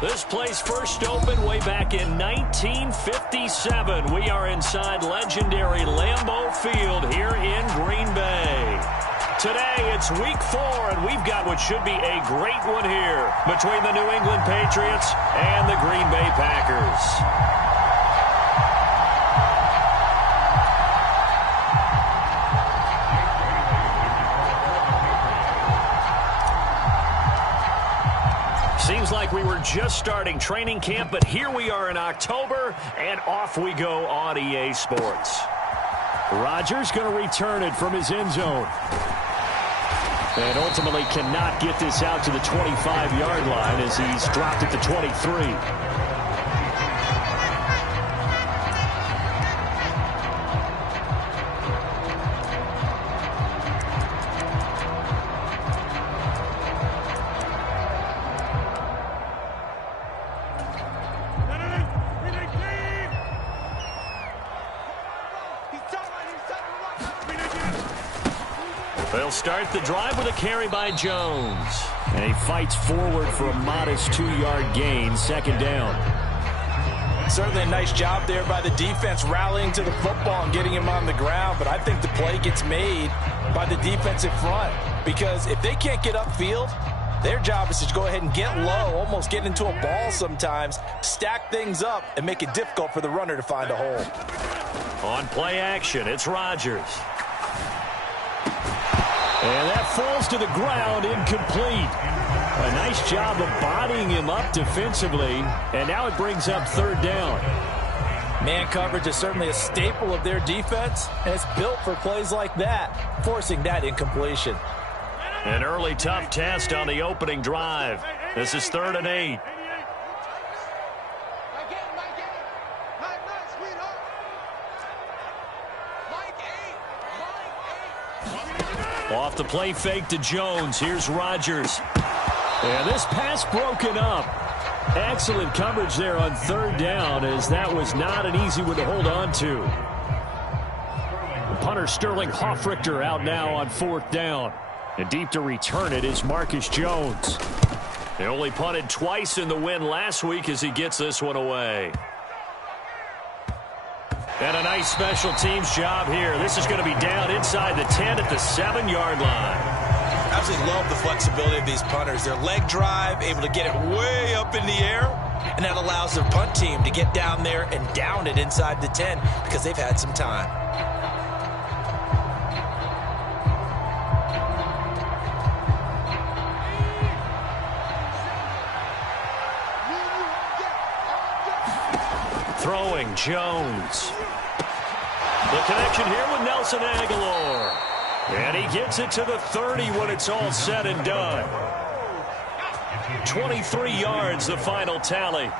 This place first opened way back in 1957. We are inside legendary Lambeau Field here in Green Bay. Today, it's week 4, and we've got what should be a great one here between the New England Patriots and the Green Bay Packers. Seems like we were just starting training camp, but here we are in October, and off we go on EA Sports. Rodgers going to return it from his end zone. And ultimately cannot get this out to the 25-yard line as he's dropped at the 23. They'll start the drive with a carry by Jones. And he fights forward for a modest 2-yard gain, second down. Certainly a nice job there by the defense rallying to the football and getting him on the ground. But I think the play gets made by the defensive front. Because if they can't get upfield, their job is to go ahead and get low, almost get into a ball sometimes, stack things up, and make it difficult for the runner to find a hole. On play action, it's Rodgers. And that falls to the ground, incomplete. A nice job of bodying him up defensively, and now it brings up third down. Man coverage is certainly a staple of their defense, and it's built for plays like that, forcing that incompletion. An early tough test on the opening drive. This is 3rd and 8. Off the play fake to Jones. Here's Rodgers. And this pass broken up. Excellent coverage there on third down, as that was not an easy one to hold on to. The punter Sterling Hoffrichter out now on 4th down. And deep to return it is Marcus Jones. He only punted twice in the win last week as he gets this one away. And a nice special teams job here. This is going to be down inside the 10 at the 7-yard line. I absolutely love the flexibility of these punters. Their leg drive, able to get it way up in the air, and that allows their punt team to get down there and down it inside the 10 because they've had some time. Throwing Jones. The connection here with Nelson Aguilar. And he gets it to the 30 when it's all said and done. 23 yards, the final tally.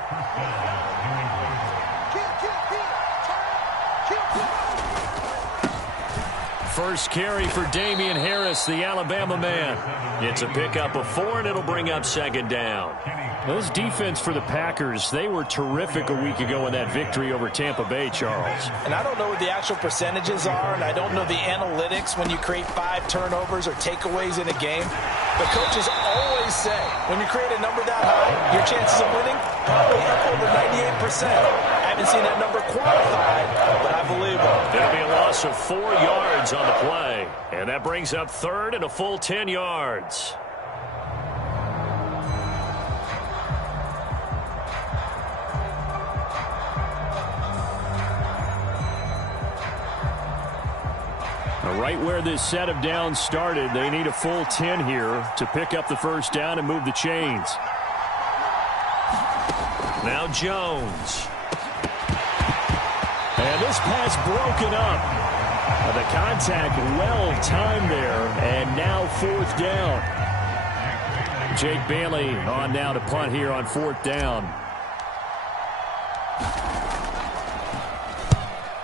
First carry for Damian Harris, the Alabama man. It's a pickup of 4, and it'll bring up second down. Those defense for the Packers, they were terrific a week ago in that victory over Tampa Bay, Charles. And I don't know what the actual percentages are, and I don't know the analytics when you create 5 turnovers or takeaways in a game. But coaches always say, when you create a number that high, your chances of winning probably up over 98%. I haven't seen that number quantified, but I believe it. There'll be a loss of 4 yards on the play. And that brings up 3rd and a full 10 yards. Right where this set of downs started, they need a full 10 here to pick up the first down and move the chains. Now Jones. And this pass broken up. The contact well timed there, and now 4th down. Jake Bailey on now to punt here on 4th down.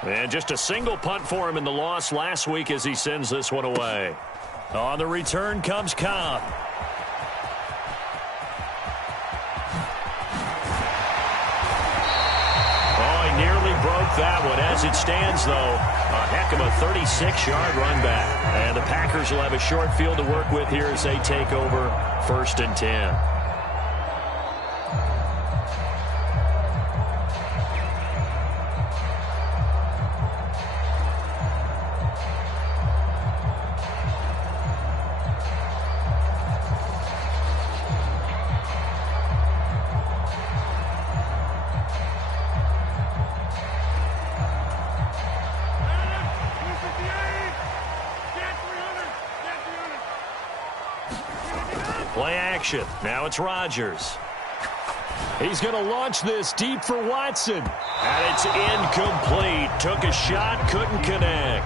And just a single punt for him in the loss last week as he sends this one away. On the return comes Cobb. Oh, he nearly broke that one. As it stands, though, a heck of a 36-yard run back. And the Packers will have a short field to work with here as they take over 1st and 10. Play action. Now it's Rodgers. He's going to launch this deep for Watson. And it's incomplete. Took a shot, couldn't connect.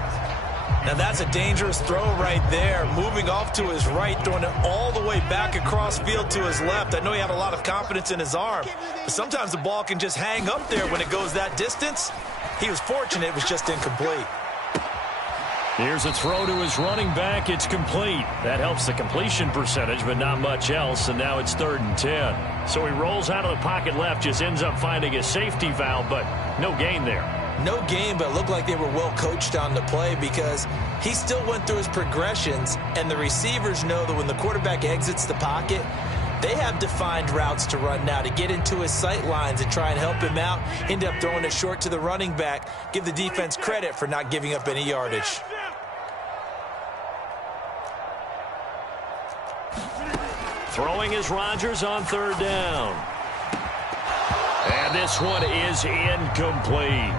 Now that's a dangerous throw right there. Moving off to his right, throwing it all the way back across field to his left. I know he had a lot of confidence in his arm, but sometimes the ball can just hang up there when it goes that distance. He was fortunate it was just incomplete. Here's a throw to his running back. It's complete. That helps the completion percentage, but not much else, and now it's 3rd and 10. So he rolls out of the pocket left, just ends up finding a safety valve, but no gain there. No gain, but it looked like they were well coached on the play because he still went through his progressions, and the receivers know that when the quarterback exits the pocket, they have defined routes to run now to get into his sight lines and try and help him out. End up throwing it short to the running back. Give the defense credit for not giving up any yardage. Throwing is Rodgers on 3rd down. And this one is incomplete.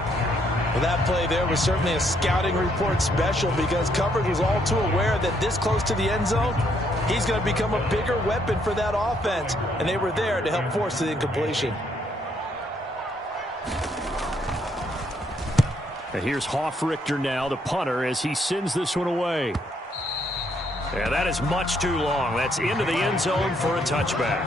Well, that play there was certainly a scouting report special because coverage was all too aware that this close to the end zone, he's going to become a bigger weapon for that offense. And they were there to help force the incompletion. And here's Hofrichter now, the punter, as he sends this one away. Yeah, that is much too long. That's into the end zone for a touchback.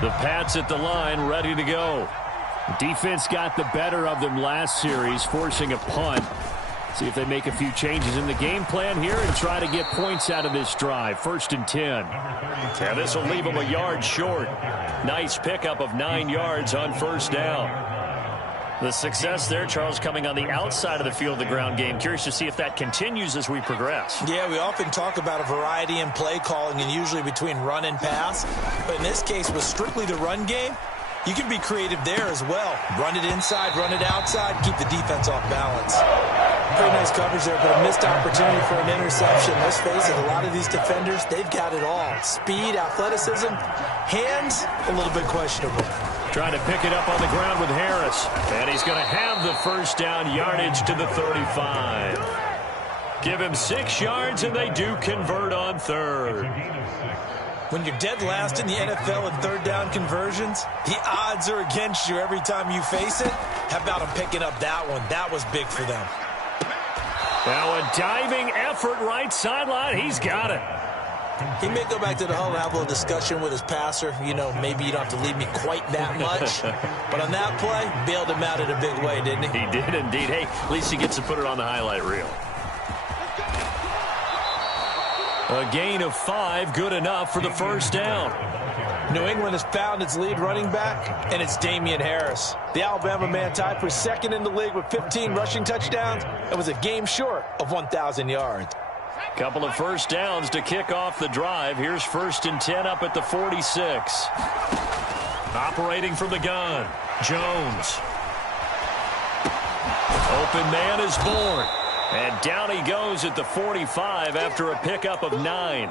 The Pats at the line, ready to go. Defense got the better of them last series, forcing a punt. See if they make a few changes in the game plan here and try to get points out of this drive. 1st and 10. Yeah, this will leave them a yard short. Nice pickup of 9 yards on 1st down. The success there, Charles, coming on the outside of the field, the ground game. Curious to see if that continues as we progress. Yeah, we often talk about a variety in play calling and usually between run and pass. But in this case, with strictly the run game, you can be creative there as well. Run it inside, run it outside, keep the defense off balance. Pretty nice coverage there, but a missed opportunity for an interception. Let's face it, a lot of these defenders, they've got it all. Speed, athleticism, hands, a little bit questionable. Trying to pick it up on the ground with Harris. And he's going to have the 1st down, yardage to the 35. Give him 6 yards, and they do convert on 3rd. When you're dead last in the NFL in 3rd down conversions, the odds are against you every time you face it. How about him picking up that one? That was big for them. Now a diving effort right sideline. He's got it. He may go back to the huddle and have a little discussion with his passer. You know, maybe you don't have to leave me quite that much. But on that play, bailed him out in a big way, didn't he? He did indeed. Hey, at least he gets to put it on the highlight reel. A gain of 5, good enough for the 1st down. New England has found its lead running back, and it's Damian Harris. The Alabama man tied for 2nd in the league with 15 rushing touchdowns. It was a game short of 1,000 yards. Couple of 1st downs to kick off the drive. Here's 1st and 10 up at the 46. Operating from the gun, Jones. Open man is born. And down he goes at the 45 after a pickup of 9.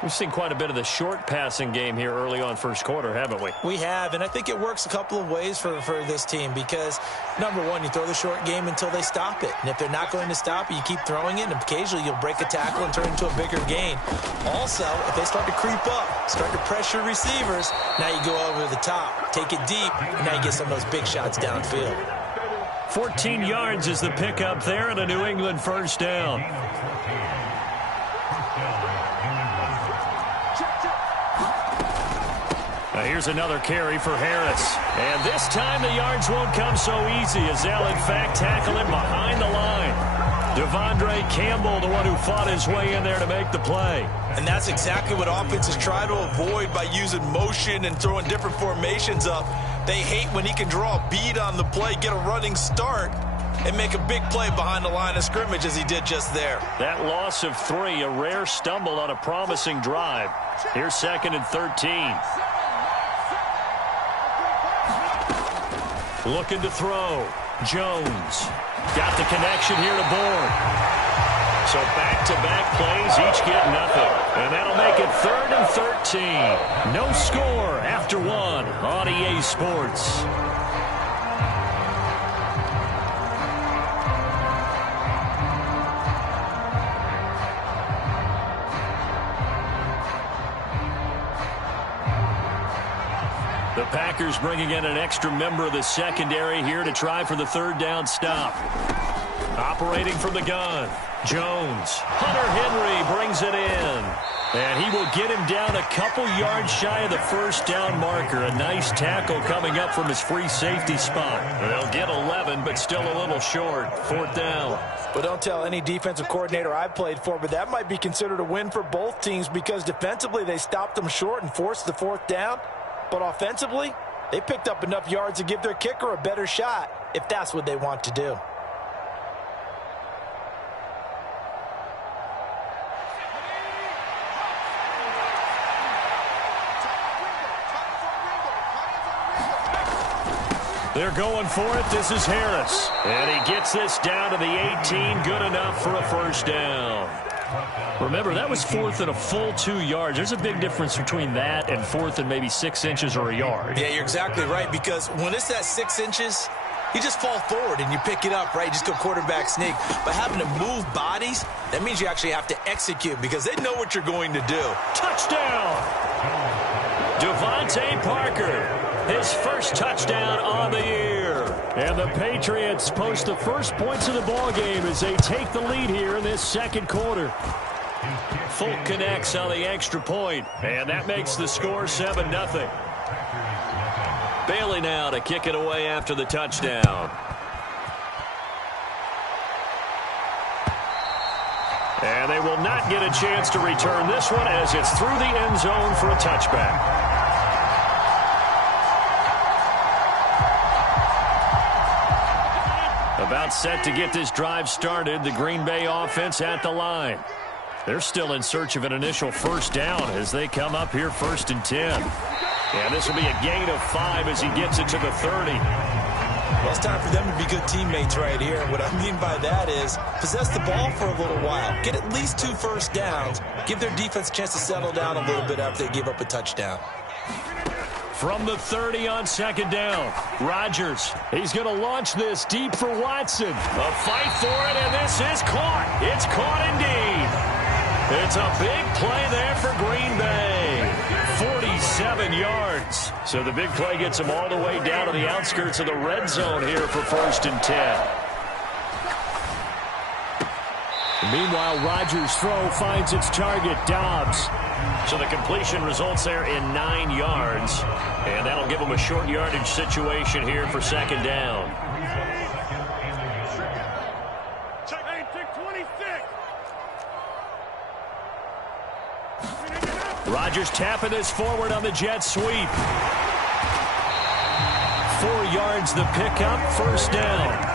We've seen quite a bit of the short passing game here early on 1st quarter, haven't we? We have, and I think it works a couple of ways for this team because, number one, you throw the short game until they stop it. And if they're not going to stop it, you keep throwing it, and occasionally you'll break a tackle and turn it into a bigger gain. Also, if they start to creep up, start to pressure receivers, now you go over the top, take it deep, and now you get some of those big shots downfield. 14 yards is the pickup there and a New England 1st down. Now here's another carry for Harris. And this time the yards won't come so easy as they'll in fact tackle him behind the line. Devondre Campbell, the one who fought his way in there to make the play. And that's exactly what offenses try to avoid by using motion and throwing different formations up. They hate when he can draw a bead on the play, get a running start, and make a big play behind the line of scrimmage as he did just there. That loss of 3, a rare stumble on a promising drive. Here's 2nd and 13. Looking to throw. Jones. Got the connection here to Bourne. So back-to-back plays, each get nothing. And that'll make it 3rd and 14. No score after one on EA Sports. The Packers bringing in an extra member of the secondary here to try for the third down stop. Operating from the gun, Jones. Hunter Henry brings it in. And he will get him down a couple yards shy of the first down marker. A nice tackle coming up from his free safety spot. They'll get 11, but still a little short. Fourth down. But don't tell any defensive coordinator I've played for, but that might be considered a win for both teams because defensively they stopped them short and forced the fourth down. But offensively, they picked up enough yards to give their kicker a better shot if that's what they want to do. They're going for it. This is Harris. And he gets this down to the 18. Good enough for a first down. Remember, that was fourth and a full 2 yards. There's a big difference between that and fourth and maybe 6 inches or a yard. Yeah, you're exactly right, because when it's at 6 inches, you just fall forward and you pick it up, right? Just go quarterback sneak. But having to move bodies, that means you actually have to execute because they know what you're going to do. Touchdown! Devontae Parker. His first touchdown on the year. And the Patriots post the first points of the ball game as they take the lead here in this second quarter. Folk connects on the extra point, and that makes the score 7-0. Bailey now to kick it away after the touchdown. And they will not get a chance to return this one as it's through the end zone for a touchback. About set to get this drive started, the Green Bay offense at the line. They're still in search of an initial first down as they come up here 1st and 10. And this will be a gain of 5 as he gets it to the 30. Well, it's time for them to be good teammates right here. What I mean by that is possess the ball for a little while. Get at least 2 first downs. Give their defense a chance to settle down a little bit after they give up a touchdown. From the 30 on 2nd down, Rodgers. He's going to launch this deep for Watson. A fight for it, and this is caught. It's caught indeed. It's a big play there for Green Bay. 47 yards. So the big play gets him all the way down to the outskirts of the red zone here for 1st and 10. Meanwhile, Rodgers' throw finds its target, Dobbs. So the completion results there in 9 yards. And that'll give him a short yardage situation here for 2nd down. Rodgers tapping this forward on the jet sweep. 4 yards the pickup, 1st down.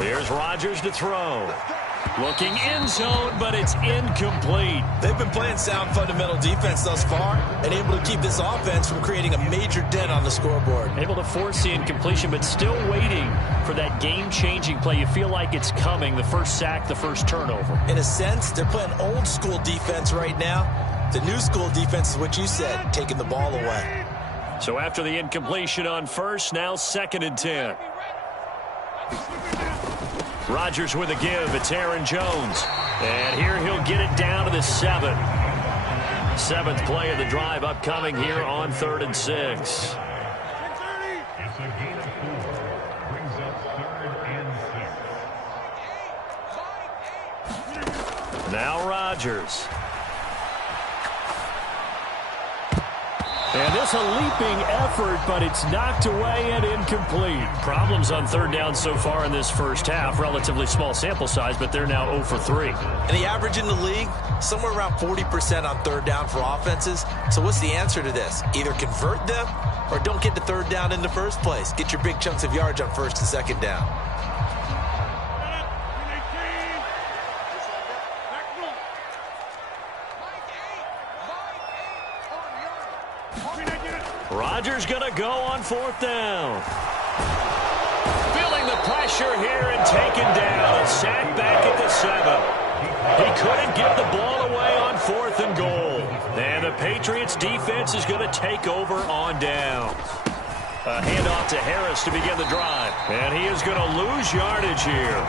Here's Rodgers to throw. Looking end zone, but it's incomplete. They've been playing sound fundamental defense thus far and able to keep this offense from creating a major dent on the scoreboard. Able to force the incompletion, but still waiting for that game-changing play. You feel like it's coming, the first sack, the first turnover. In a sense, they're playing old-school defense right now. The new school defense is what you said, taking the ball away. So after the incompletion on first, now 2nd and 10. Rodgers with a give. It's Aaron Jones. And here he'll get it down to the 7. 7th play of the drive upcoming here on 3rd and 6. Now Rodgers. And this a leaping effort, but it's knocked away and incomplete. Problems on 3rd down so far in this first half. Relatively small sample size, but they're now 0 for 3. And the average in the league, somewhere around 40% on 3rd down for offenses. So what's the answer to this? Either convert them or don't get to 3rd down in the first place. Get your big chunks of yards on 1st and 2nd down. Rodgers going to go on 4th down. pressure here and taken down. A sack back at the 7. He couldn't get the ball away on 4th and goal. And the Patriots defense is going to take over on downs. A handoff to Harris to begin the drive. And he is going to lose yardage here.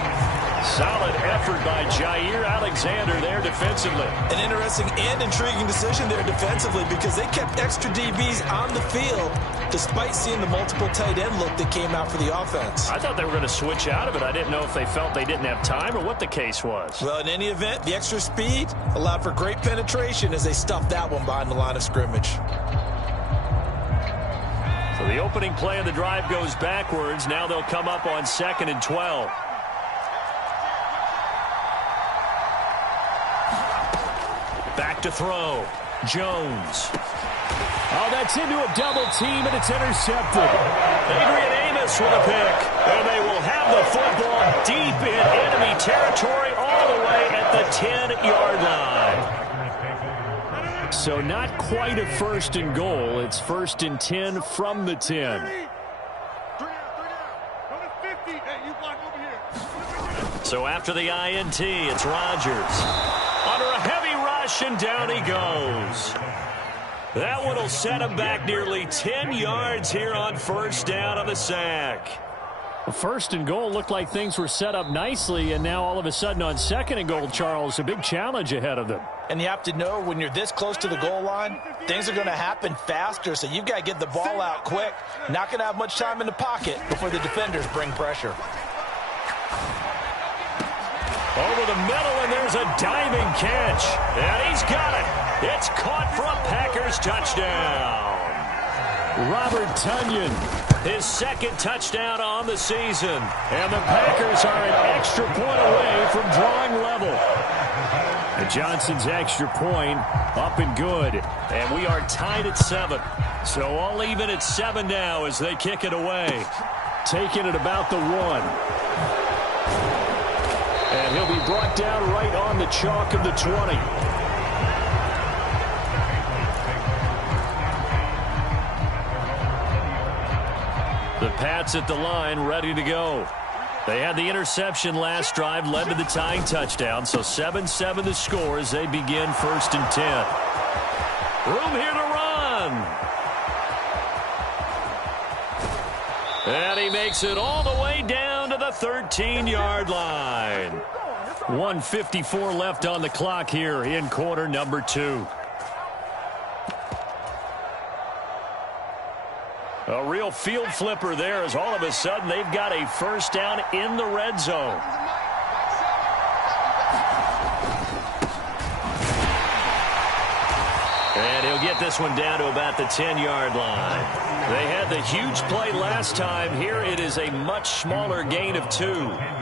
Solid effort by Jair Alexander there defensively. An interesting and intriguing decision there defensively because they kept extra DBs on the field despite seeing the multiple tight end look that came out for the offense. I thought they were going to switch out of it. I didn't know if they felt they didn't have time or what the case was. Well, in any event, the extra speed allowed for great penetration as they stuffed that one behind the line of scrimmage. So the opening play of the drive goes backwards. Now they'll come up on 2nd and 12. Back to throw. Jones. Oh, that's into a double team, and it's intercepted. Adrian Amos with a pick. And they will have the football deep in enemy territory all the way at the 10-yard line. So not quite a 1st and goal. It's 1st and 10 from the 10. So after the INT, it's Rodgers. Under a heavy rush, and down he goes. That one will set him back nearly 10 yards here on 1st down on the sack. 1st and goal looked like things were set up nicely, and now all of a sudden on 2nd and goal, Charles, a big challenge ahead of them. And you have to know when you're this close to the goal line, things are going to happen faster, so you've got to get the ball out quick. Not going to have much time in the pocket before the defenders bring pressure. Over the middle, and there's a diving catch. And he's got it. It's caught for a Packers touchdown. Robert Tonyan, his 2nd touchdown on the season. And the Packers are an extra point away from drawing level. And Johnson's extra point up and good. And we are tied at 7. So all even at 7 now as they kick it away. Taking it about the 1. And he'll be brought down right on the chalk of the 20. The Pats at the line, ready to go. They had the interception last drive, led to the tying touchdown. So 7-7 the score as they begin 1st and 10. Room here to run. And he makes it all the way down to the 13-yard line. 1:54 left on the clock here in quarter number 2. A real field flipper there as all of a sudden they've got a 1st down in the red zone. And he'll get this one down to about the 10-yard line. They had the huge play last time. Here it is a much smaller gain of 2.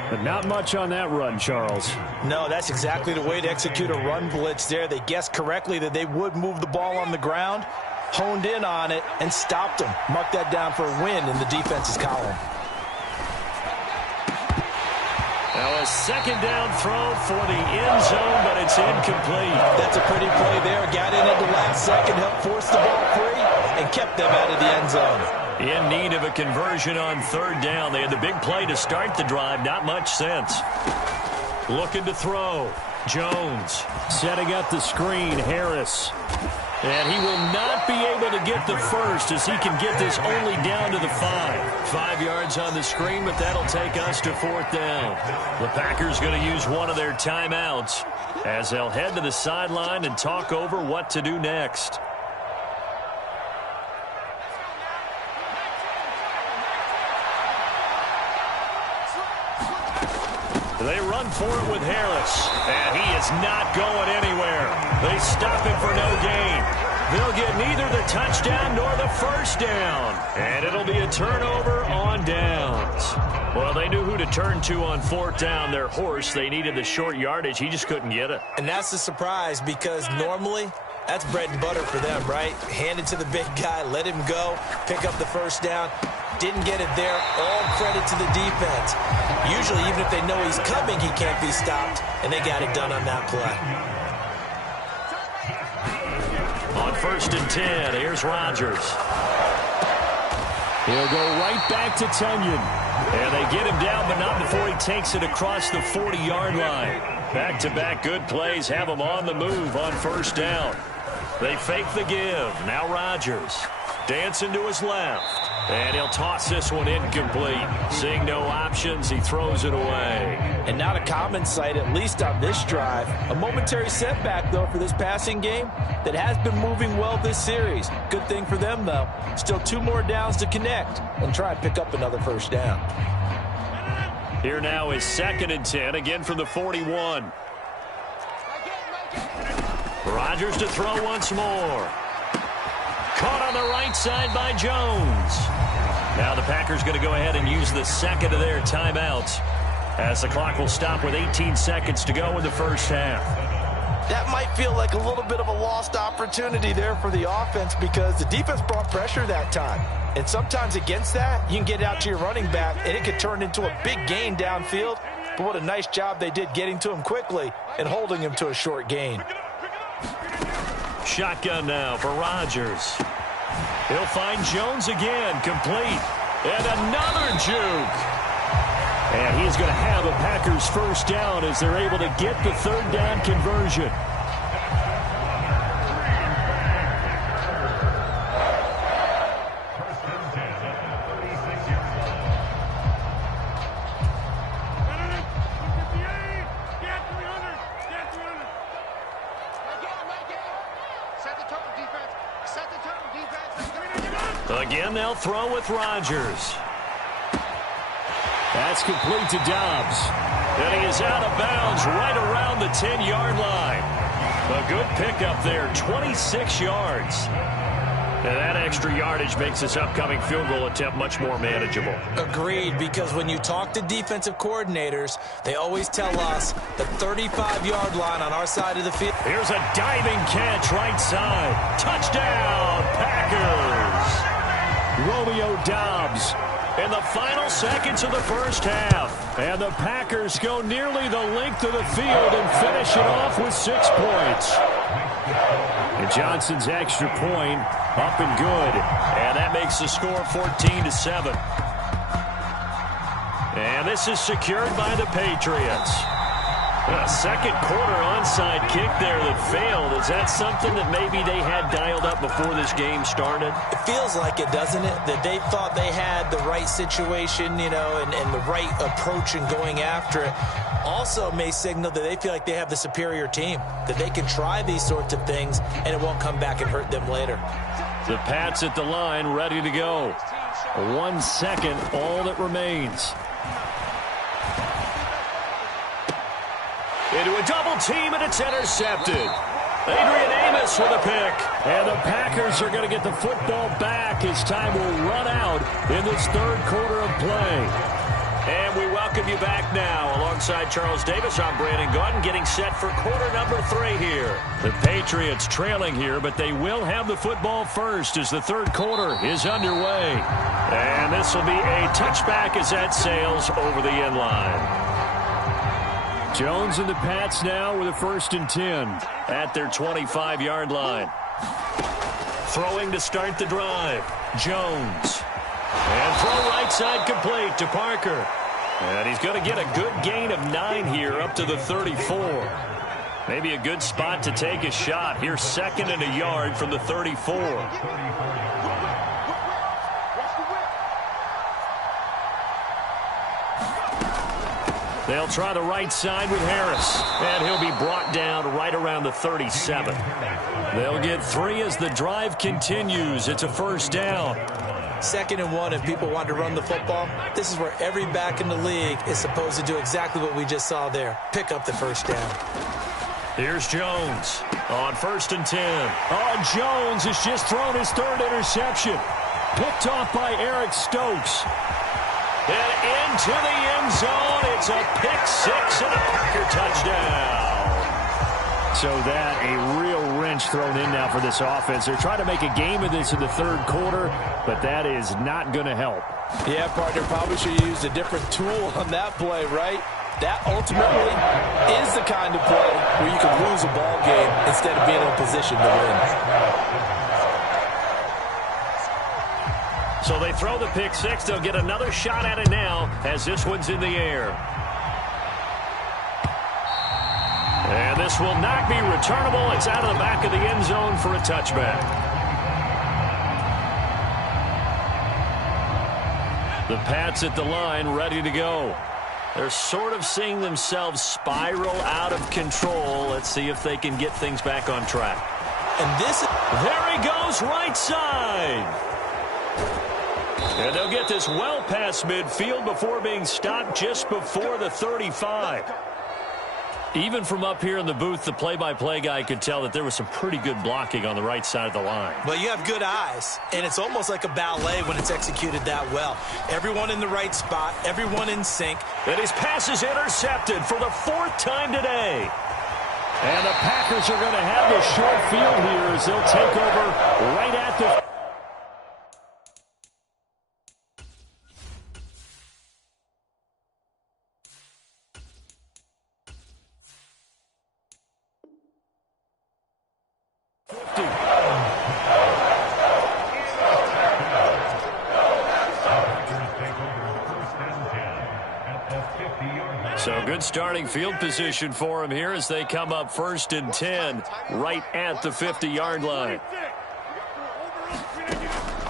But not much on that run, Charles. No, that's exactly the way to execute a run blitz there. They guessed correctly that they would move the ball on the ground, honed in on it, and stopped them. Mark that down for a win in the defense's column. Now a 2nd down throw for the end zone, but it's incomplete. That's a pretty play there. Got in at the last second, helped force the ball free, and kept them out of the end zone. In need of a conversion on 3rd down. They had the big play to start the drive. Not much sense. Looking to throw. Jones setting up the screen. Harris. And he will not be able to get the first as he can get this only down to the 5. 5 yards on the screen, but that'll take us to 4th down. The Packers going to use one of their timeouts as they'll head to the sideline and talk over what to do next. They run for it with Harris, and he is not going anywhere. They stop him for no gain. They'll get neither the touchdown nor the 1st down, and it'll be a turnover on downs. Well, they knew who to turn to on 4th down. Their horse, they needed the short yardage. He just couldn't get it. And that's the surprise because normally that's bread and butter for them, right? Hand it to the big guy, let him go, pick up the 1st down. Didn't get it there. All credit to the defense. Usually, even if they know he's coming, he can't be stopped, and they got it done on that play. On 1st and 10, here's Rodgers. He'll go right back to Tunyon. And they get him down, but not before he takes it across the 40-yard line. Back-to-back good plays have him on the move on first down. They fake the give. Now Rodgers dancing to his left. And he'll toss this one incomplete. Seeing no options, he throws it away. And not a common sight, at least on this drive. A momentary setback, though, for this passing game that has been moving well this series. Good thing for them, though. Still 2 more downs to connect and try and pick up another first down. Here now is 2nd and 10, again from the 41. Rodgers to throw once more. Caught on the right side by Jones. Now the Packers going to go ahead and use the second of their timeouts as the clock will stop with 18 seconds to go in the first half. That might feel like a little bit of a lost opportunity there for the offense because the defense brought pressure that time. And sometimes against that, you can get out to your running back, and it could turn into a big gain downfield. But what a nice job they did getting to him quickly and holding him to a short gain. Shotgun now for Rodgers. He'll find Jones again, complete. And another juke. And he's going to have a Packers first down as they're able to get the 3rd down conversion. Again, they'll throw with Rodgers. That's complete to Dobbs. And he is out of bounds right around the 10-yard line. A good pickup there, 26 yards. And that extra yardage makes this upcoming field goal attempt much more manageable. Agreed, because when you talk to defensive coordinators, they always tell us the 35-yard line on our side of the field. Here's a diving catch right side. Touchdown, Packers. Romeo Dobbs in the final seconds of the first half. And the Packers go nearly the length of the field and finish it off with 6 points. And Johnson's extra point up and good. And that makes the score 14-7. And this is secured by the Patriots. A second quarter onside kick there that failed. Is that something that maybe they had dialed up before this game started? It feels like it, doesn't it? That they thought they had the right situation, you know, and the right approach in going after it. Also may signal that they feel like they have the superior team, that they can try these sorts of things and it won't come back and hurt them later. The Pats at the line, ready to go. 1 second, all that remains. Into a double team, and it's intercepted. Adrian Amos with a pick. And the Packers are going to get the football back as time will run out in this 3rd quarter of play. And we welcome you back now. Alongside Charles Davis, I'm Brandon Gaudin, getting set for quarter number 3 here. The Patriots trailing here, but they will have the football first as the 3rd quarter is underway. And this will be a touchback as that sails over the end line. Jones and the Pats now with a 1st and 10 at their 25-yard line. Throwing to start the drive. Jones. And throw right side complete to Parker. And he's going to get a good gain of 9 here up to the 34. Maybe a good spot to take a shot. Here's 2nd and a yard from the 34. They'll try the right side with Harris. And he'll be brought down right around the 37. They'll get 3 as the drive continues. It's a first down. 2nd and 1, if people want to run the football, this is where every back in the league is supposed to do exactly what we just saw there. Pick up the first down. Here's Jones on 1st and 10. Oh, Jones has just thrown his 3rd interception. Picked off by Eric Stokes. And into the end zone. It's a pick-6 and a Packer touchdown. So that a real wrench thrown in now for this offense. They're trying to make a game of this in the 3rd quarter, but that is not going to help. Yeah, partner, probably should have used a different tool on that play, right? That ultimately is the kind of play where you can lose a ball game instead of being in a position to win. So they throw the pick six. They'll get another shot at it now as this one's in the air. And this will not be returnable. It's out of the back of the end zone for a touchback. The Pats at the line, ready to go. They're sort of seeing themselves spiral out of control. Let's see if they can get things back on track. And there he goes, right side. And they'll get this well past midfield before being stopped just before the 35. Even from up here in the booth, the play-by-play guy could tell that there was some pretty good blocking on the right side of the line. Well, you have good eyes, and it's almost like a ballet when it's executed that well. Everyone in the right spot, everyone in sync. And his pass is intercepted for the fourth time today. And the Packers are going to have the short field here as they'll take over right at the... So good starting field position for him here as they come up 1st and 10 right at the 50-yard line.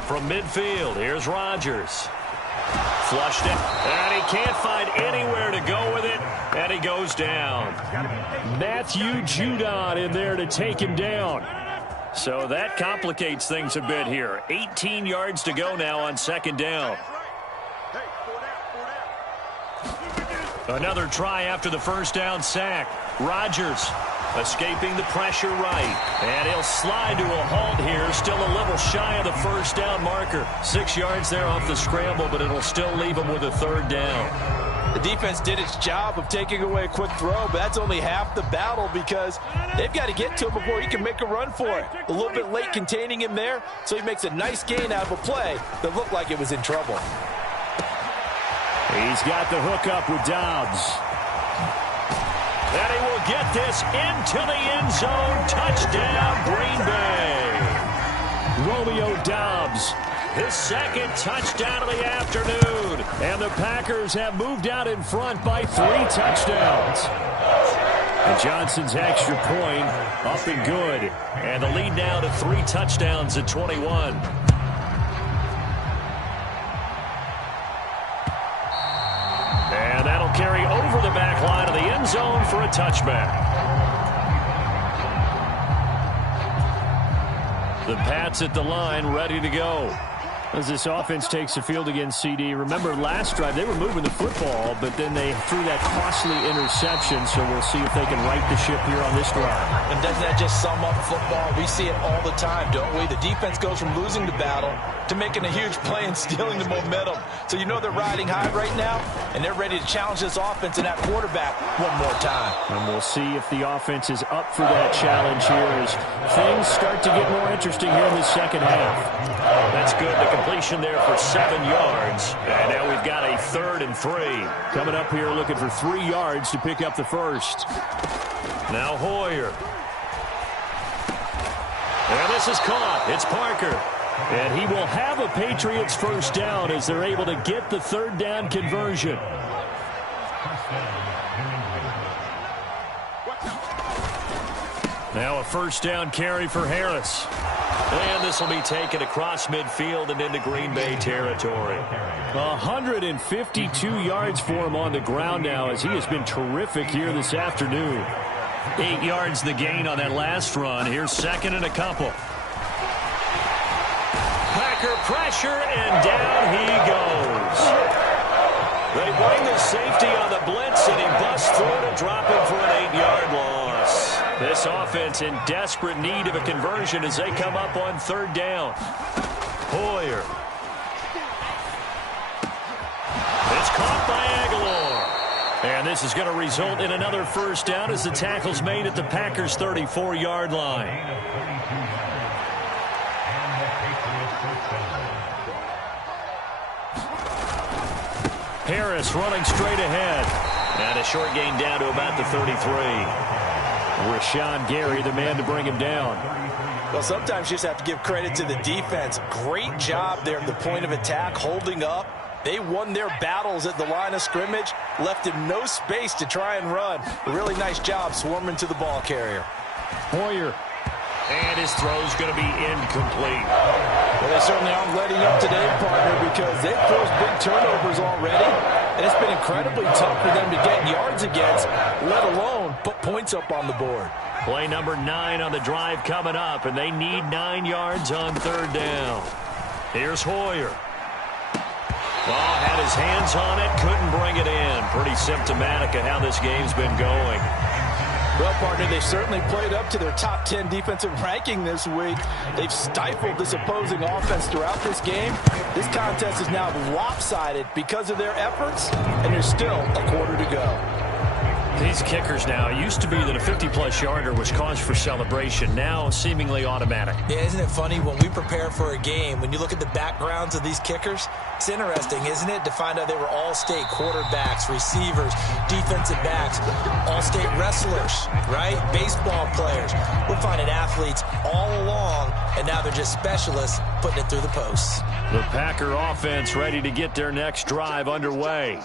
From midfield, here's Rodgers. Flushed it, and he can't find anywhere to go with it, and he goes down. Matthew Judon in there to take him down. So that complicates things a bit here. 18 yards to go now on 2nd down. Another try after the 1st down sack. Rodgers escaping the pressure right. And he'll slide to a halt here. Still a little shy of the 1st down marker. 6 yards there off the scramble, but it'll still leave him with a 3rd down. The defense did its job of taking away a quick throw, but that's only half the battle because they've got to get to him before he can make a run for it. A little bit late containing him there, so he makes a nice gain out of a play that looked like it was in trouble. He's got the hook up with Dobbs. And he will get this into the end zone. Touchdown, Green Bay. Romeo Dobbs, his 2nd touchdown of the afternoon. And the Packers have moved out in front by 3 touchdowns. And Johnson's extra point up and good. And the lead now to 3 touchdowns at 21. And that'll carry over the back line of the end zone for a touchback. The Pats at the line, ready to go. As this offense takes the field against CD. Remember, last drive, they were moving the football, but then they threw that costly interception, so we'll see if they can right the ship here on this drive. And doesn't that just sum up football? We see it all the time, don't we? The defense goes from losing the battle to making a huge play and stealing the momentum. So you know they're riding high right now, and they're ready to challenge this offense and that quarterback one more time. And we'll see if the offense is up for that challenge here as things start to get more interesting here in the 2nd half. That's good. The completion there for 7 yards. And now we've got a 3rd and 3. Coming up here looking for 3 yards to pick up the 1st. Now Hoyer. And this is caught. It's Parker. And he will have a Patriots 1st down as they're able to get the 3rd down conversion. Now a 1st down carry for Harris. And this will be taken across midfield and into Green Bay territory. 152 yards for him on the ground now as he has been terrific here this afternoon. 8 yards the gain on that last run. Here's 2nd and a couple. Packer pressure, and down he goes. They bring the safety on the blitz, and he busts through to drop him for an 8-yard loss. This offense in desperate need of a conversion as they come up on 3rd down. Hoyer. It's caught by Aguilar. And this is going to result in another 1st down as the tackle's made at the Packers' 34-yard line. Harris running straight ahead. And a short gain down to about the 33. Rashawn Gary, the man to bring him down. Well, sometimes you just have to give credit to the defense. Great job there at the point of attack, holding up. They won their battles at the line of scrimmage, left him no space to try and run. A really nice job swarming to the ball carrier. Hoyer. And his throw's going to be incomplete. Well, they certainly aren't letting up today, partner, because they've forced big turnovers already. And it's been incredibly tough for them to get yards against, let alone put points up on the board. Play number 9 on the drive coming up, and they need 9 yards on third down. Here's Hoyer. Oh, had his hands on it, couldn't bring it in. Pretty symptomatic of how this game's been going. Well, partner, they certainly played up to their top 10 defensive ranking this week. They've stifled this opposing offense throughout this game. This contest is now lopsided because of their efforts, and there's still a quarter to go. These kickers now, it used to be that a 50-plus yarder was cause for celebration. Now, seemingly automatic. Yeah, isn't it funny when we prepare for a game, when you look at the backgrounds of these kickers, it's interesting, isn't it, to find out they were all-state quarterbacks, receivers, defensive backs, all-state wrestlers, right? Baseball players. We're finding athletes all along, and now they're just specialists putting it through the posts. The Packer offense ready to get their next drive underway.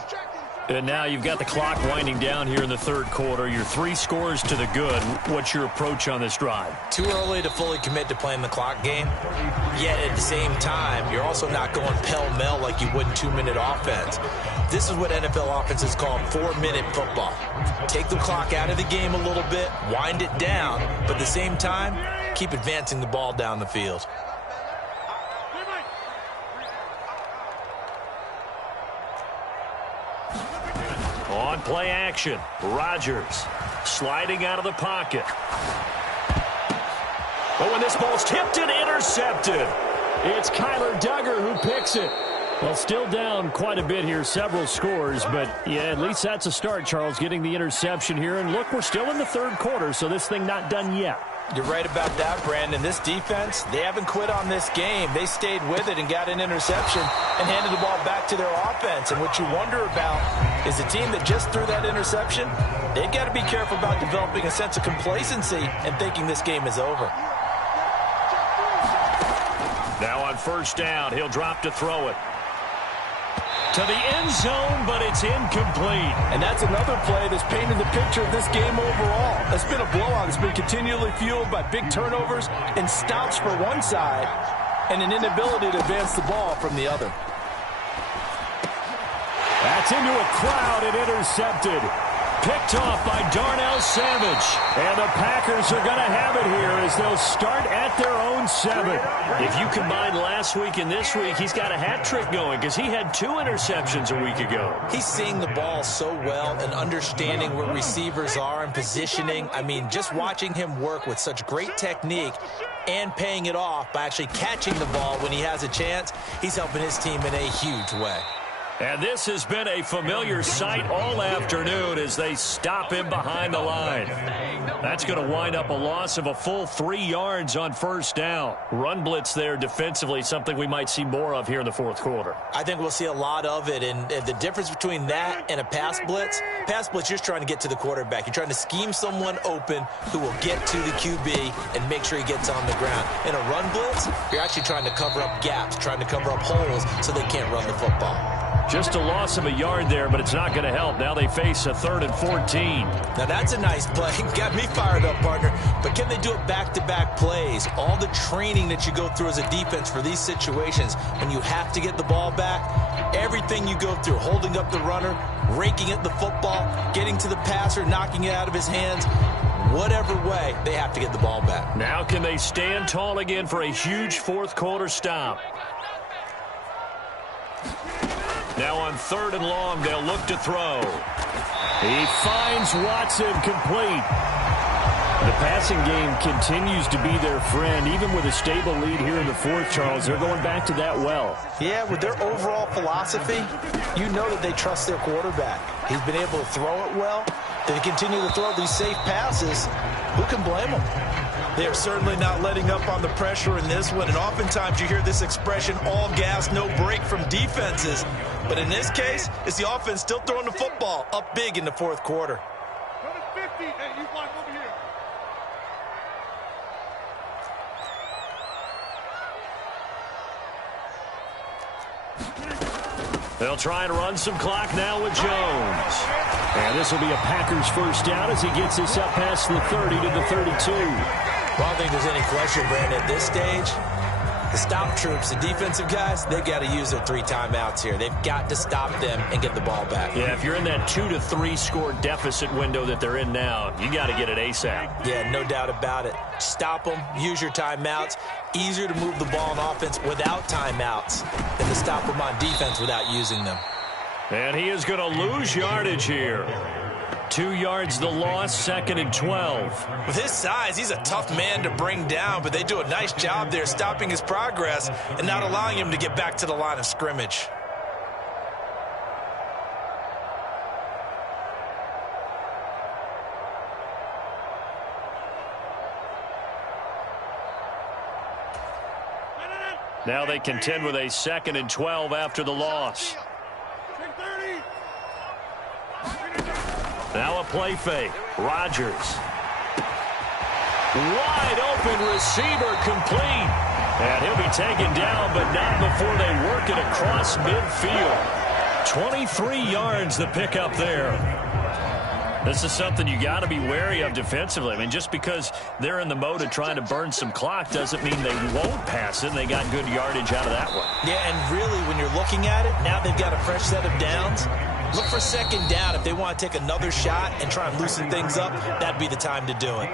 And now you've got the clock winding down here in the third quarter. Your 3 scores to the good. What's your approach on this drive? Too early to fully commit to playing the clock game. Yet at the same time, you're also not going pell-mell like you would in 2-minute offense. This is what NFL offenses call 4-minute football. Take the clock out of the game a little bit, wind it down, but at the same time, keep advancing the ball down the field. On play action, Rodgers sliding out of the pocket. But when this ball's tipped and intercepted, it's Kyler Duggar who picks it. Well, still down quite a bit here, several scores, but yeah, at least that's a start, Charles, getting the interception here. And look, we're still in the third quarter, so this thing not done yet. You're right about that, Brandon. This defense, they haven't quit on this game. They stayed with it and got an interception and handed the ball back to their offense. And what you wonder about is the team that just threw that interception, they've got to be careful about developing a sense of complacency and thinking this game is over. Now on first down, he'll drop to throw it to the end zone, but it's incomplete. And that's another play that's painted the picture of this game overall. It's been a blowout. It's been continually fueled by big turnovers and stops for one side and an inability to advance the ball from the other. That's into a crowd and intercepted. Picked off by Darnell Savage. And the Packers are going to have it here as they'll start at their own 7. If you combine last week and this week, he's got a hat trick going because he had 2 interceptions a week ago. He's seeing the ball so well and understanding where receivers are and positioning. I mean, just watching him work with such great technique and paying it off by actually catching the ball when he has a chance, he's helping his team in a huge way. And this has been a familiar sight all afternoon as they stop him behind the line. That's going to wind up a loss of a full 3 yards on first down. Run blitz there defensively, something we might see more of here in the fourth quarter. I think we'll see a lot of it, and the difference between that and a pass blitz, you're just trying to get to the quarterback. You're trying to scheme someone open who will get to the QB and make sure he gets on the ground. In a run blitz, you're actually trying to cover up gaps, trying to cover up holes so they can't run the football. Just a loss of a yard there, but it's not going to help. Now they face a 3rd and 14. Now that's a nice play. Got me fired up, partner. But can they do it back-to-back plays? All the training that you go through as a defense for these situations, when you have to get the ball back, everything you go through, holding up the runner, raking at the football, getting to the passer, knocking it out of his hands, whatever way, they have to get the ball back. Now can they stand tall again for a huge fourth quarter stop? Now on 3rd and long, they'll look to throw. He finds Watson complete. The passing game continues to be their friend. Even with a stable lead here in the fourth, Charles, they're going back to that well. Yeah, with their overall philosophy, you know that they trust their quarterback. He's been able to throw it well. They continue to throw these safe passes. Who can blame them? They're certainly not letting up on the pressure in this one, and oftentimes you hear this expression, all gas, no break from defenses. But in this case, it's the offense still throwing the football up big in the fourth quarter. They'll try and run some clock now with Jones. And this will be a Packers first down as he gets this up past the 30 to the 32. Well, I don't think there's any question, Brandon, at this stage. The stop troops, the defensive guys, they've got to use their 3 timeouts here. They've got to stop them and get the ball back. Yeah, if you're in that 2 to 3 score deficit window that they're in now, you got to get it ASAP. Yeah, no doubt about it. Stop them, use your timeouts. Easier to move the ball on offense without timeouts than to stop them on defense without using them. And he is going to lose yardage here. 2 yards the loss, 2nd and 12. With his size, he's a tough man to bring down, but they do a nice job there stopping his progress and not allowing him to get back to the line of scrimmage. Now they contend with a 2nd and 12 after the loss. Now a play fake. Rodgers. Wide open receiver complete. And he'll be taken down, but not before they work it across midfield. 23 yards the pickup there. This is something you got to be wary of defensively. I mean, just because they're in the mode of trying to burn some clock doesn't mean they won't pass it, and they got good yardage out of that one. Yeah, and really, when you're looking at it, now they've got a fresh set of downs. Look for 2nd down. If they want to take another shot and try and loosen things up, that'd be the time to do it.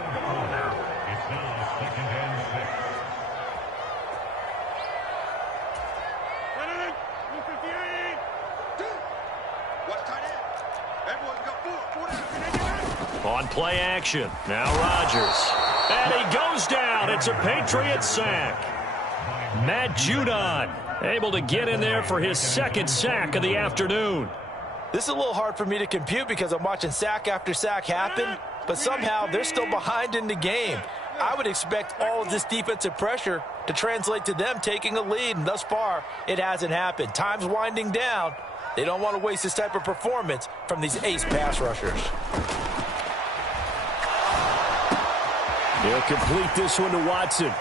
On play action, now Rodgers. And he goes down. It's a Patriot sack. Matt Judon able to get in there for his 2nd sack of the afternoon. This is a little hard for me to compute because I'm watching sack after sack happen, but somehow they're still behind in the game. I would expect all of this defensive pressure to translate to them taking a lead, and thus far, it hasn't happened. Time's winding down. They don't want to waste this type of performance from these ace pass rushers. He'll complete this one to Watson.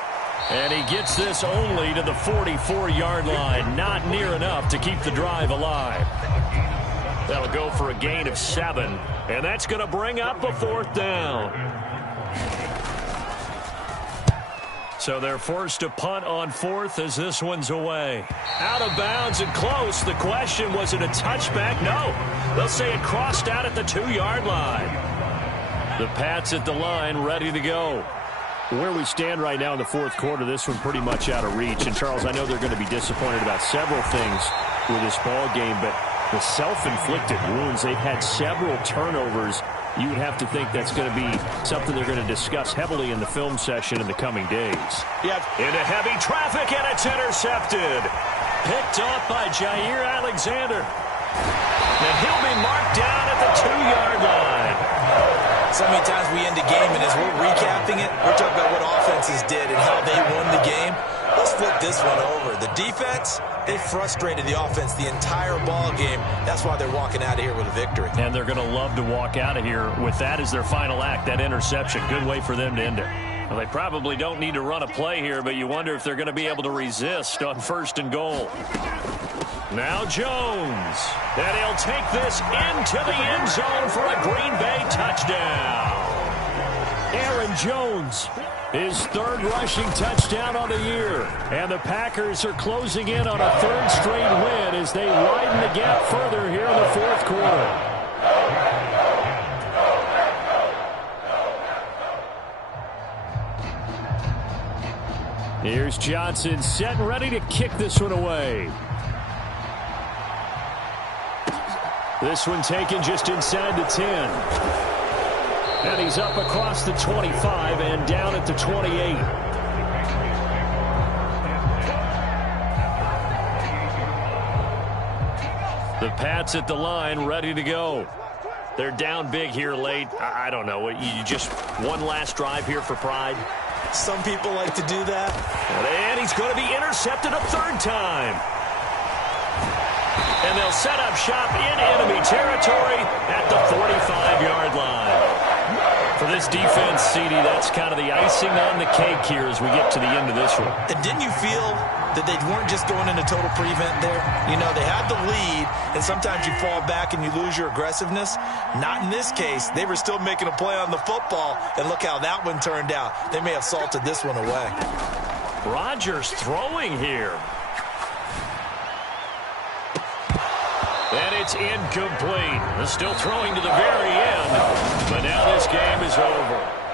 And he gets this only to the 44-yard line. Not near enough to keep the drive alive. That'll go for a gain of 7. And that's going to bring up a 4th down. So they're forced to punt on 4th as this one's away. Out of bounds and close. The question, was it a touchback? No. They'll say it crossed out at the 2-yard line. The Pats at the line, ready to go. Where we stand right now in the 4th quarter, this one pretty much out of reach. And, Charles, I know they're going to be disappointed about several things with this ball game, but the self-inflicted wounds, they've had several turnovers. You would have to think that's going to be something they're going to discuss heavily in the film session in the coming days. Yep. Into heavy traffic, and it's intercepted. Picked off by Jair Alexander. And he'll be marked down at the 2-yard line. So many times we end a game, and as we're recapping it, we're talking about what offenses did and how they won the game. Let's flip this one over. The defense, they frustrated the offense the entire ball game. That's why they're walking out of here with a victory. And they're going to love to walk out of here with that as their final act, that interception. Good way for them to end it. Well, they probably don't need to run a play here, but you wonder if they're going to be able to resist on 1st and goal. Now Jones. And he'll take this into the end zone for a Green Bay touchdown. Aaron Jones, his 3rd rushing touchdown on the year. And the Packers are closing in on a 3rd straight win as they widen the gap further here in the 4th quarter. Here's Johnson set and ready to kick this one away. This one taken just inside the 10. And he's up across the 25 and down at the 28. The Pats at the line, ready to go. They're down big here late. I don't know. You just one last drive here for pride? Some people like to do that. And he's going to be intercepted a 3rd time. And they'll set up shop in enemy territory at the 45-yard line. For this defense, CD, that's kind of the icing on the cake here as we get to the end of this one. And didn't you feel that they weren't just going into total prevent there? You know, they had the lead, and sometimes you fall back and you lose your aggressiveness. Not in this case. They were still making a play on the football, and look how that one turned out. They may have salted this one away. Rodgers throwing here. And it's incomplete. Still throwing to the very end, but now this game is over.